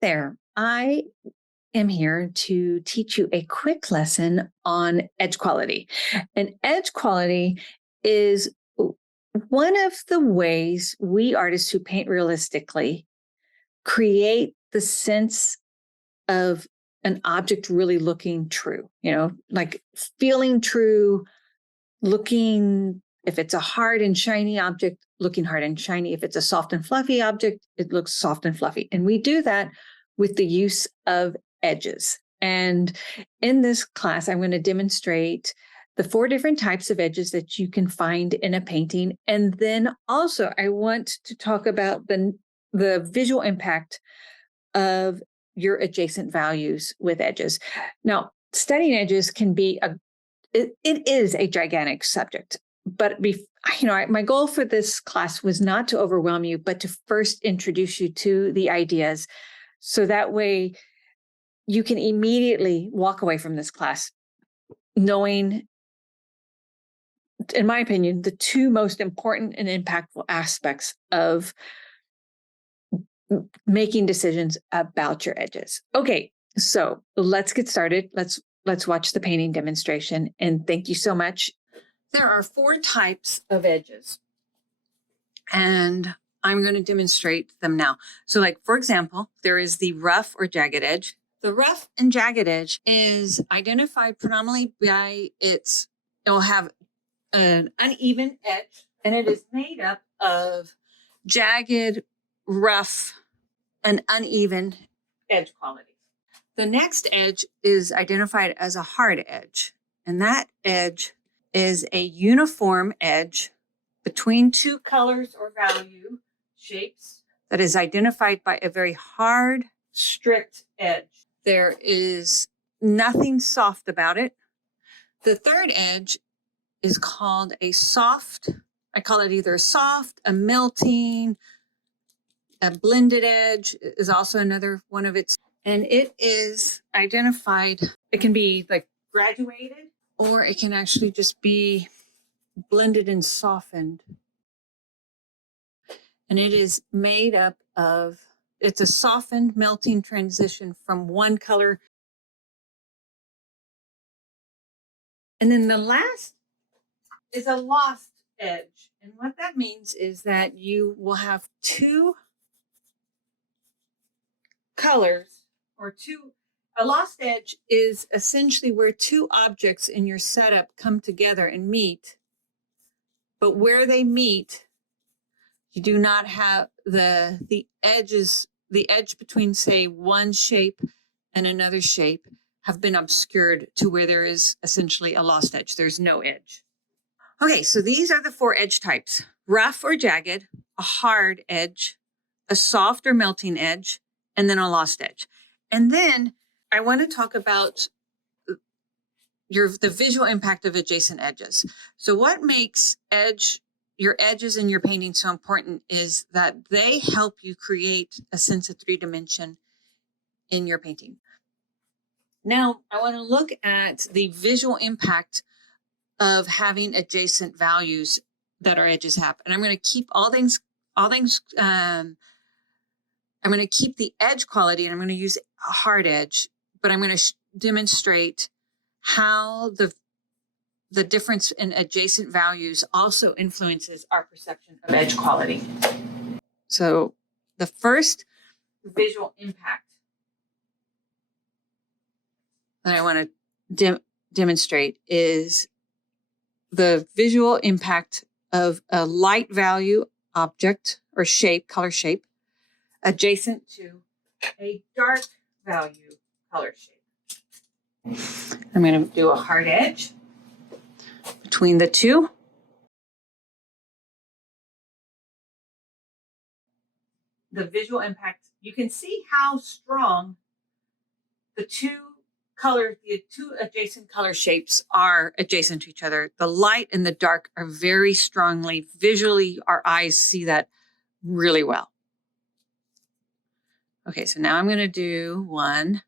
there. I am here to teach you a quick lesson on edge quality. And edge quality is one of the ways we artists who paint realistically create the sense of an object really looking true, like feeling true, looking, if it's a hard and shiny object, looking hard and shiny. If it's a soft and fluffy object, it looks soft and fluffy. And we do that with the use of edges. And in this class, I'm going to demonstrate the 4 different types of edges that you can find in a painting. And then also I want to talk about the visual impact of your adjacent values with edges. Now, studying edges can be it is a gigantic subject, but my goal for this class was not to overwhelm you, but to first introduce you to the ideas. So that way you can immediately walk away from this class knowing, in my opinion, the 2 most important and impactful aspects of making decisions about your edges. Okay, so let's get started. Let's watch the painting demonstration. And thank you so much. There are 4 types of edges, and I'm going to demonstrate them now. So for example, there is the rough or jagged edge. The rough and jagged edge is identified predominantly by it'll have an uneven edge, and it is made up of jagged, rough, and uneven edge quality. The next edge is identified as a hard edge, and that edge is a uniform edge between 2 colors or value shapes that is identified by a very hard, strict edge. There is nothing soft about it. The third edge is called a soft. I call it either a soft, a melting, a blended edge is also another one of its. And it is identified, it can be graduated, or it can actually just be blended and softened. And it is made up of, it's a softened melting transition from one color. And then the last is a lost edge. And what that means is that you will have 2 colors or 2. A lost edge is essentially where 2 objects in your setup come together and meet, but where they meet, you do not have the edges, the edge between, say, one shape and another shape have been obscured to where there is essentially a lost edge. There's no edge. Okay, so these are the 4 edge types: rough or jagged, a hard edge, a soft or melting edge, and then a lost edge. And then I want to talk about the visual impact of adjacent edges. So what makes your edges in your painting so important is that they help you create a sense of 3 dimension in your painting. Now, I want to look at the visual impact of having adjacent values that our edges have. And I'm going to keep I'm going to keep the edge quality, and I'm going to use a hard edge, but I'm going to demonstrate how the difference in adjacent values also influences our perception of edge quality. So the first visual impact that I want to demonstrate is the visual impact of a light value object or shape, color shape, adjacent to a dark value color shape. I'm going to do a hard edge between the 2. The visual impact, you can see how strong the 2 adjacent color shapes are adjacent to each other. The light and the dark are very strongly, visually, our eyes see that really well. Okay, so now I'm going to do one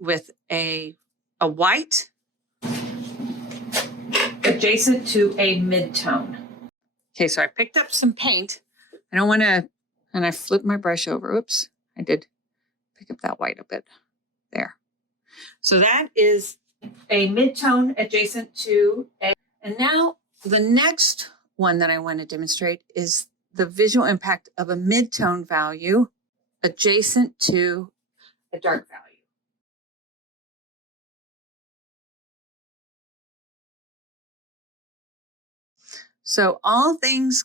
with a white adjacent to a mid-tone. Okay, so I picked up some paint. I don't want to, and I flipped my brush over. Oops, I did pick up that white a bit there. So that is a mid-tone adjacent to a, and now the next one that I want to demonstrate is the visual impact of a mid-tone value adjacent to a dark value. So all things,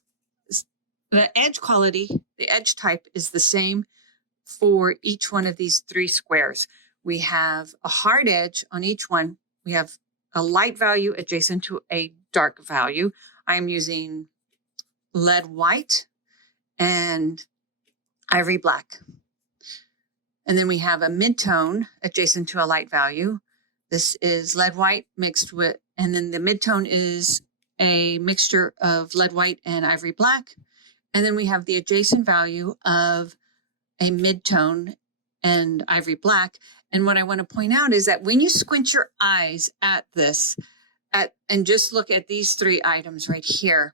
the edge quality, the edge type is the same for each one of these three squares. We have a hard edge on each one. We have a light value adjacent to a dark value. I'm using lead white and ivory black. And then we have a mid-tone adjacent to a light value. This is lead white mixed with, and then the mid-tone is a mixture of lead white and ivory black. And then we have the adjacent value of a mid-tone and ivory black. And what I want to point out is that when you squint your eyes at this, and just look at these three items right here,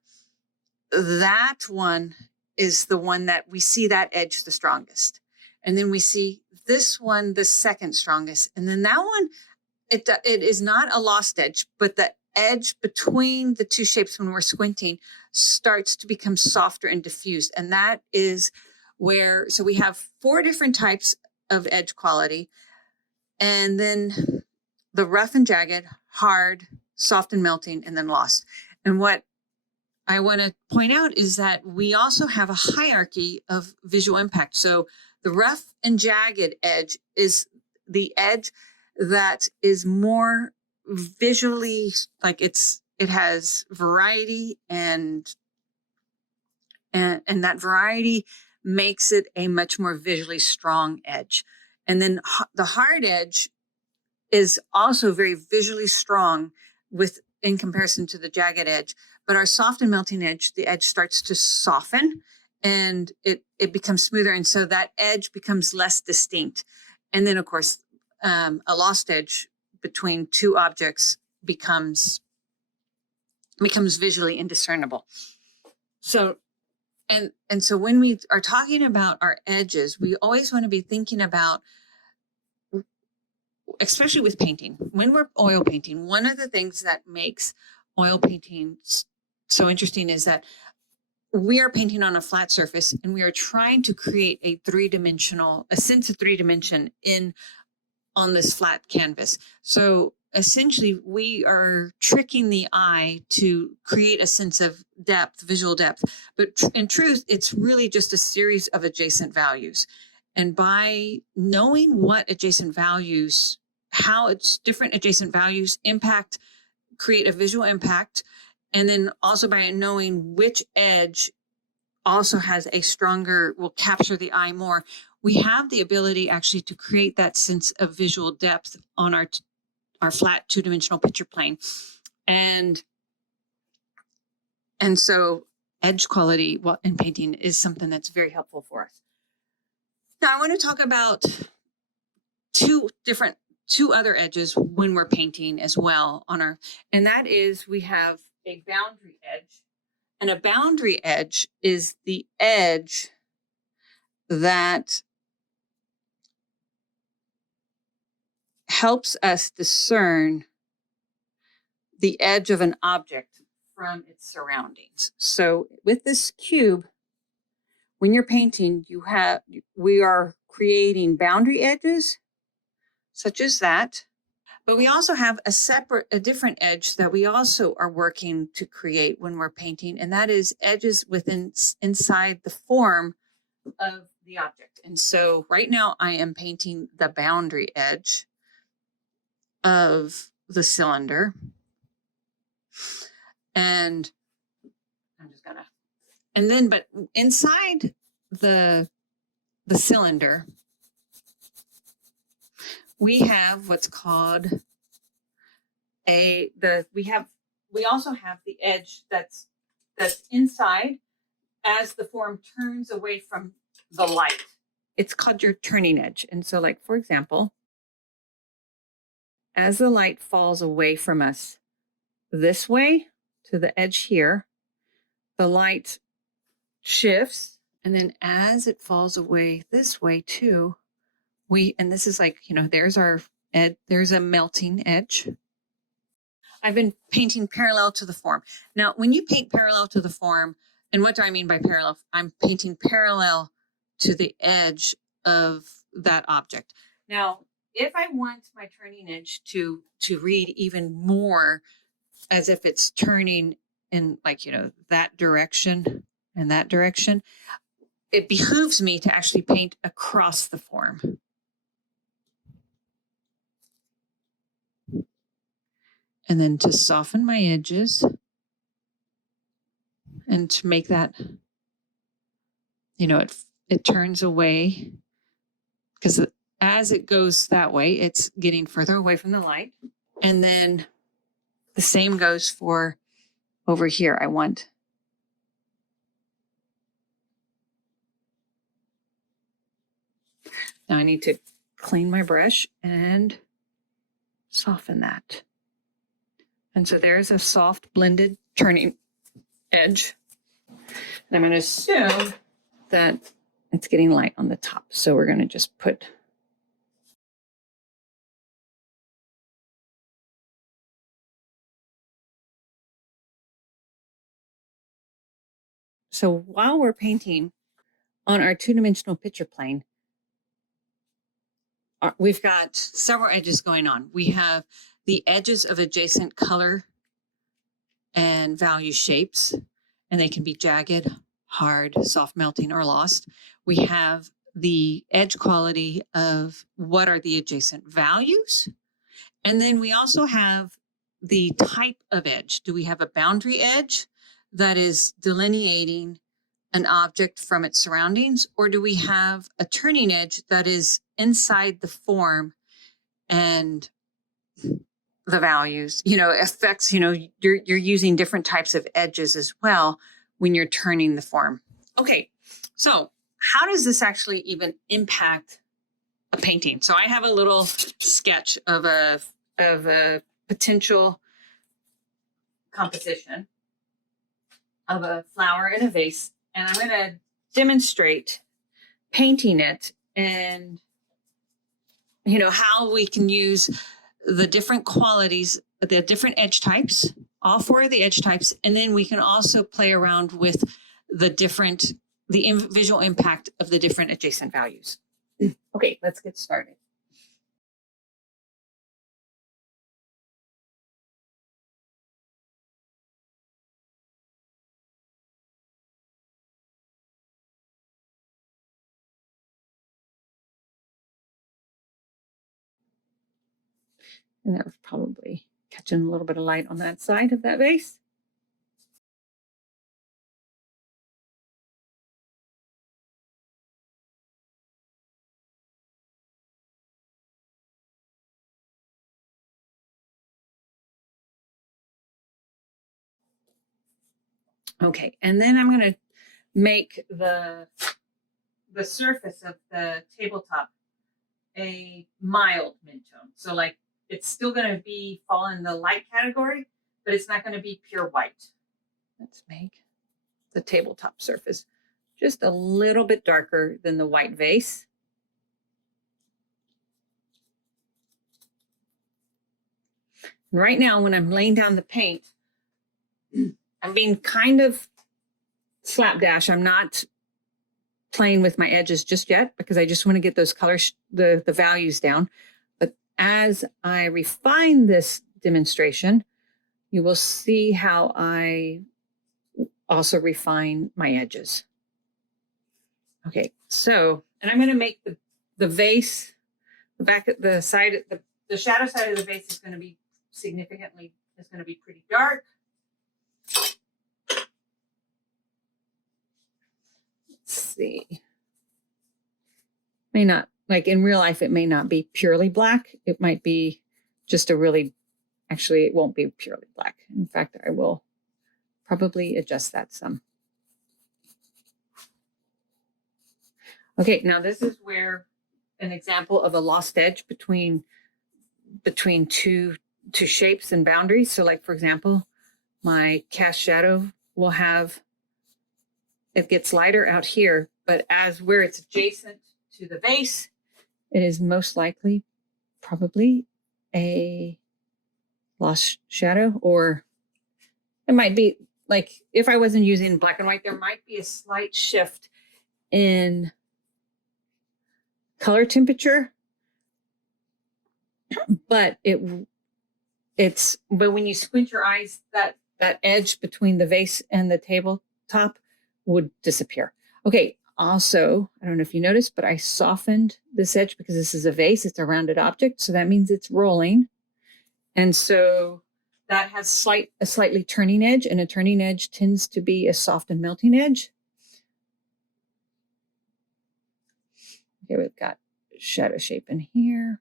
that one is the one that we see that edge the strongest. And then we see this one the second strongest. And then that one, it is not a lost edge, but the edge between the two shapes when we're squinting starts to become softer and diffused. And that is where, so we have 4 different types of edge quality. And then the rough and jagged, hard, soft and melting, and then lost. And what I want to point out is that we also have a hierarchy of visual impact. So the rough and jagged edge is the edge that is more visually, like it has variety, and that variety makes it a much more visually strong edge. And then the hard edge is also very visually strong in comparison to the jagged edge. But our soft and melting edge, the edge starts to soften and it becomes smoother. And so that edge becomes less distinct. And then, of course, a lost edge between two objects becomes visually indiscernible. So, and so when we are talking about our edges, we always want to be thinking about, especially with painting, when we're oil painting, one of the things that makes oil painting so interesting is that we are painting on a flat surface and we are trying to create a sense of 3 dimension on this flat canvas. So essentially we are tricking the eye to create a sense of depth, visual depth, but in truth, it's really just a series of adjacent values. And by knowing what adjacent values, how its different adjacent values create a visual impact, and then also by knowing which edge also has will capture the eye more, we have the ability actually to create that sense of visual depth on our flat 2-dimensional picture plane. And so edge quality in painting is something that's very helpful for us. Now I want to talk about two other edges when we're painting as well and that is we have a boundary edge. And a boundary edge is the edge that helps us discern the edge of an object from its surroundings. So with this cube, when you're painting, we are creating boundary edges such as that. But we also have a different edge that we also are working to create when we're painting, and that is edges inside the form of the object. And so right now I am painting the boundary edge of the cylinder. And I'm just gonna, and then, but inside the cylinder, we have what's called we also have the edge that's inside as the form turns away from the light. It's called your turning edge. And so, like, for example, as the light falls away from us this way to the edge here, the light shifts. And then as it falls away this way too, and this is like, there's there's a melting edge. I've been painting parallel to the form. Now, when you paint parallel to the form, and what do I mean by parallel? I'm painting parallel to the edge of that object. Now, if I want my turning edge to read even more as if it's turning in like, that direction and that direction, it behooves me to actually paint across the form. And then to soften my edges and to make that, it turns away, because as it goes that way, it's getting further away from the light. And then the same goes for over here. Now I need to clean my brush and soften that. And so there's a soft blended turning edge. And I'm going to assume that it's getting light on the top. So we're going to just put So while we're painting on our two-dimensional picture plane, we've got several edges going on. We have the edges of adjacent color and value shapes, and they can be jagged, hard, soft melting, or lost. We have the edge quality of what are the adjacent values. And then we also have the type of edge. Do we have a boundary edge that is delineating an object from its surroundings, or do we have a turning edge that is inside the form and the values, affects, you're using different types of edges as well when you're turning the form. Okay, so how does this actually even impact a painting? So I have a little sketch of a potential composition of a flower in a vase, and I'm going to demonstrate painting it and how we can use the different qualities, the different edge types, all four of the edge types, and then we can also play around with the visual impact of the different adjacent values. Okay, let's get started. And that was probably catching a little bit of light on that side of that vase. Okay, and then I'm going to make the surface of the tabletop a mild mid-tone. So like it's still going to fall in the light category, but it's not going to be pure white. Let's make the tabletop surface just a little bit darker than the white vase. And right now, when I'm laying down the paint, I'm being kind of slapdash. I'm not playing with my edges just yet because I just want to get those colors, the values down. But as I refine this demonstration, you will see how I also refine my edges. Okay, so, and I'm going to make the vase, the shadow side of the vase is going to be pretty dark. Let's see. May not, like in real life, it may not be purely black. It might be just actually, it won't be purely black. In fact, I will probably adjust that some. Okay, now this is where an example of a lost edge between two shapes and boundaries. So like, for example, my cast shadow will have, it gets lighter out here, but where it's adjacent to the vase, it is most likely probably a lost shadow, or it might be like if I wasn't using black and white, there might be a slight shift in color temperature, but but when you squint your eyes, that edge between the vase and the tabletop would disappear. Okay, also, I don't know if you noticed, but I softened this edge because this is a vase, it's a rounded object, so that means it's rolling. And so that has a slightly turning edge, and a turning edge tends to be a soft and melting edge. Okay, we've got shadow shape in here.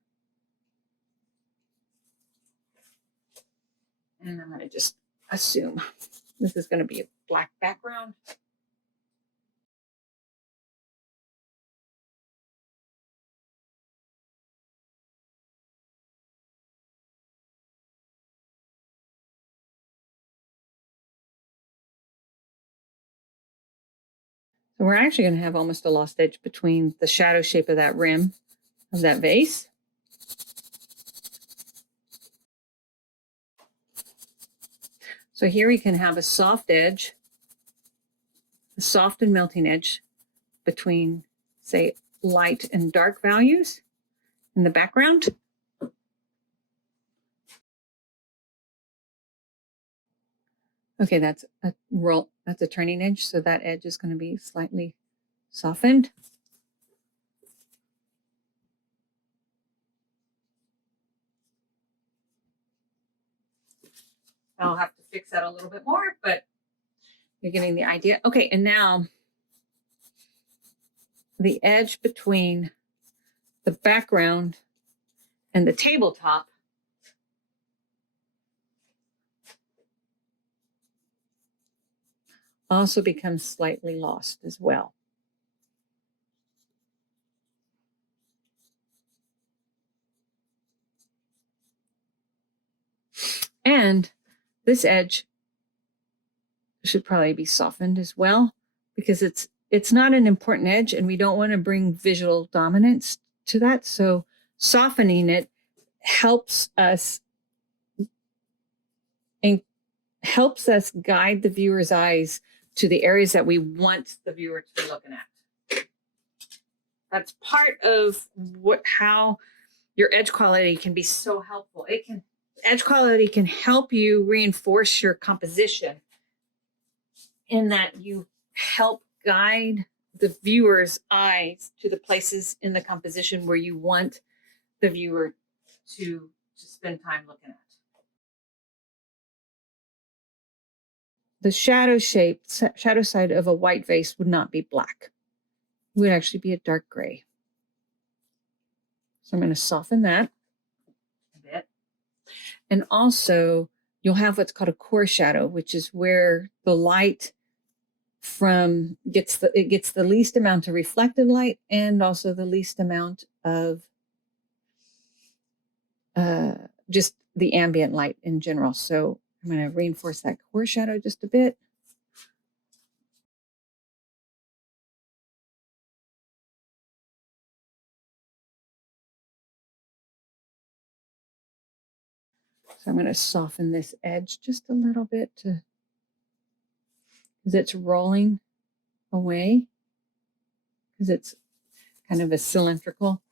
And I'm going to just assume this is going to be a black background. So we're actually going to have almost a lost edge between the shadow shape of that rim of that vase. So here we can have a soft edge, a soft and melting edge between, say, light and dark values in the background. Okay, that's a turning edge, so that edge is going to be slightly softened. I'll have to fix that a little bit more, but you're getting the idea. Okay, and now the edge between the background and the tabletop also becomes slightly lost as well. And this edge should probably be softened as well, because it's not an important edge and we don't want to bring visual dominance to that. So softening it helps us guide the viewer's eyes to the areas that we want the viewer to be looking at. That's part of how your edge quality can be so helpful. Edge quality can help you reinforce your composition in that you help guide the viewer's eyes to the places in the composition where you want the viewer to spend time looking at. The shadow side of a white vase would not be black. It would actually be a dark gray. So I'm going to soften that a bit. And also, you'll have what's called a core shadow, which is where the light gets the least amount of reflected light and also the least amount of just the ambient light in general. So I'm going to reinforce that core shadow just a bit. So I'm going to soften this edge just a little bit because it's rolling away, because it's kind of a cylindrical.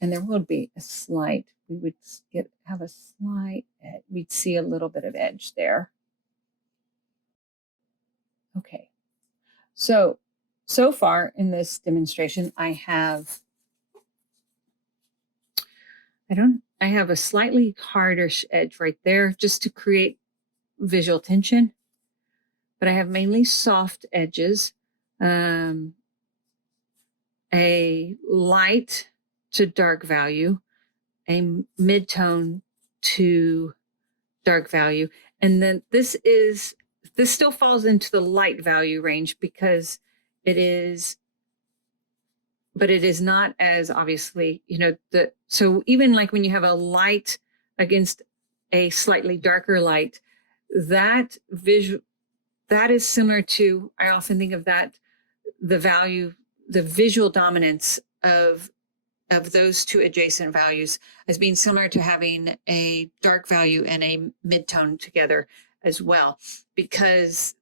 And there will be a slight, we'd see a little bit of edge there. Okay. So far in this demonstration, I have a slightly hardish edge right there just to create visual tension, but I have mainly soft edges, a light to dark value, a mid-tone to dark value. And then this still falls into the light value range because but it is not as obviously, so even like when you have a light against a slightly darker light, that is similar to, I often think of that, the value the visual dominance of those two adjacent values as being similar to having a dark value and a midtone together as well, because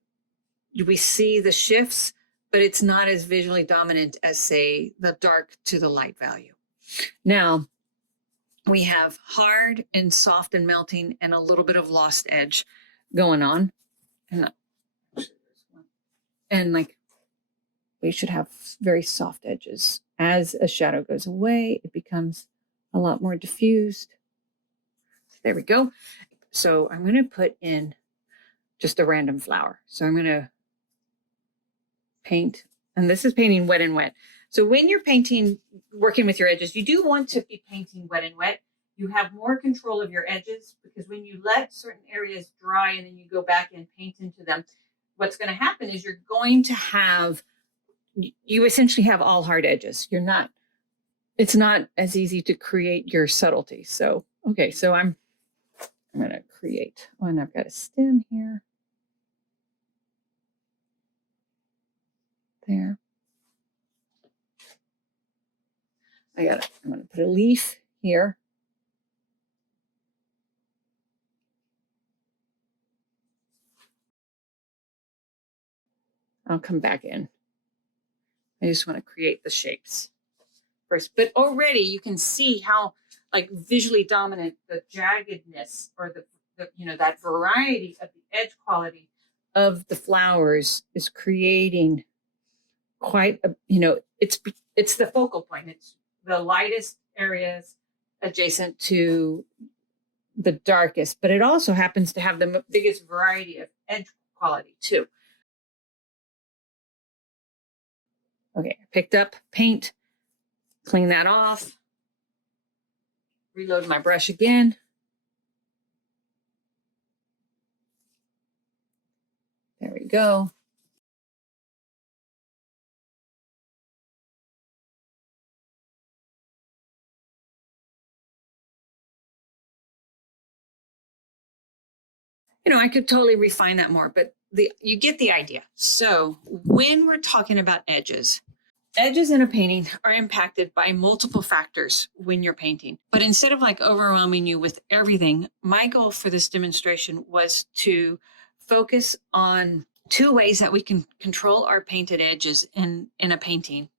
we see the shifts, but it's not as visually dominant as, say, the dark to the light value. Now, we have hard and soft and melting and a little bit of lost edge going on. And like, we should have very soft edges. As a shadow goes away, it becomes a lot more diffused. There we go. So I'm going to put in just a random flower. So I'm going to paint, and this is painting wet and wet. So when you're painting, working with your edges, you do want to be painting wet and wet. You have more control of your edges, because when you let certain areas dry and then you go back and paint into them, what's going to happen is you're going to have, you essentially have all hard edges. It's not as easy to create your subtlety. So, okay, so I'm going to create, and I've got a stem here. There. I'm going to put a leaf here. I'll come back in. I just want to create the shapes first. But already you can see how like visually dominant the jaggedness or the that variety of the edge quality of the flowers is creating quite a, it's the focal point. It's the lightest areas adjacent to the darkest, but it also happens to have the biggest variety of edge quality too. Okay, I picked up paint, clean that off, reload my brush again. There we go. I could totally refine that more, but you get the idea. So when we're talking about edges in a painting are impacted by multiple factors when you're painting. But instead of like overwhelming you with everything, my goal for this demonstration was to focus on two ways that we can control our painted edges in a painting.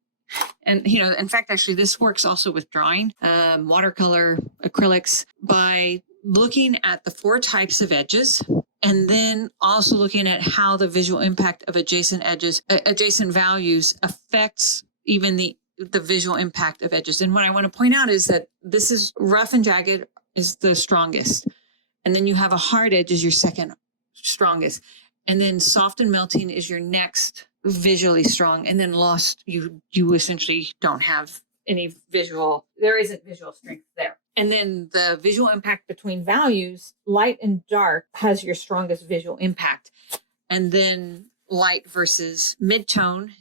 And, in fact, actually, this works also with drawing, watercolor, acrylics, by looking at the 4 types of edges, and then also looking at how the visual impact of adjacent values affects even the visual impact of edges. And what I want to point out is that this is rough and jagged is the strongest. And then you have a hard edge is your second strongest. And then soft and melting is your next visually strong. And then lost, you essentially don't have any there isn't visual strength there. And then the visual impact between values, light and dark, has your strongest visual impact. And then light versus midtone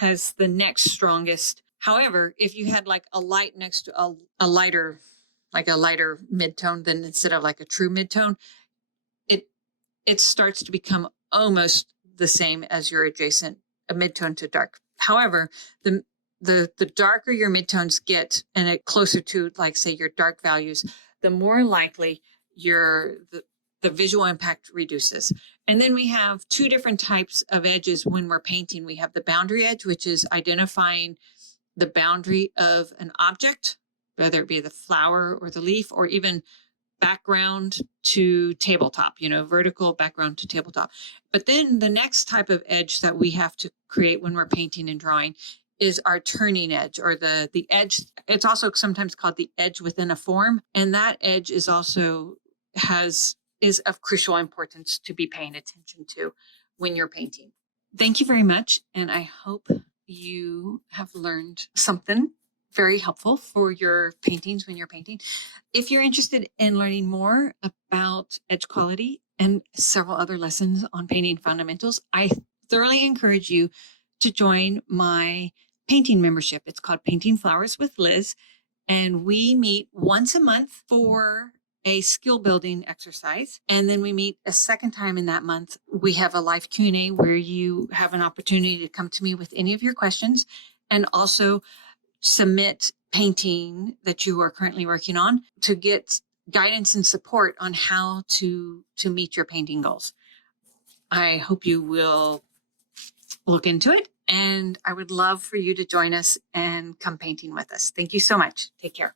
has the next strongest. However, if you had like a light next to a lighter midtone, then instead of like a true midtone, it starts to become almost the same as your adjacent a midtone to dark. However, the darker your midtones get and it closer to, like, say, your dark values, the more likely the visual impact reduces. And then we have 2 different types of edges when we're painting. We have the boundary edge, which is identifying the boundary of an object, whether it be the flower or the leaf, or even background to tabletop, vertical background to tabletop. But then the next type of edge that we have to create when we're painting and drawing is our turning edge, or the edge. It's also sometimes called the edge within a form. And that edge is also is of crucial importance to be paying attention to when you're painting. Thank you very much. And I hope you have learned something very helpful for your paintings when you're painting. If you're interested in learning more about edge quality and several other lessons on painting fundamentals, I thoroughly encourage you to join my painting membership. It's called Painting Flowers with Liz, and we meet once a month for a skill building exercise. And then we meet a second time in that month. We have a live Q&A where you have an opportunity to come to me with any of your questions, and also submit painting that you are currently working on to get guidance and support on how to meet your painting goals. I hope you will look into it, and I would love for you to join us and come painting with us. Thank you so much. Take care.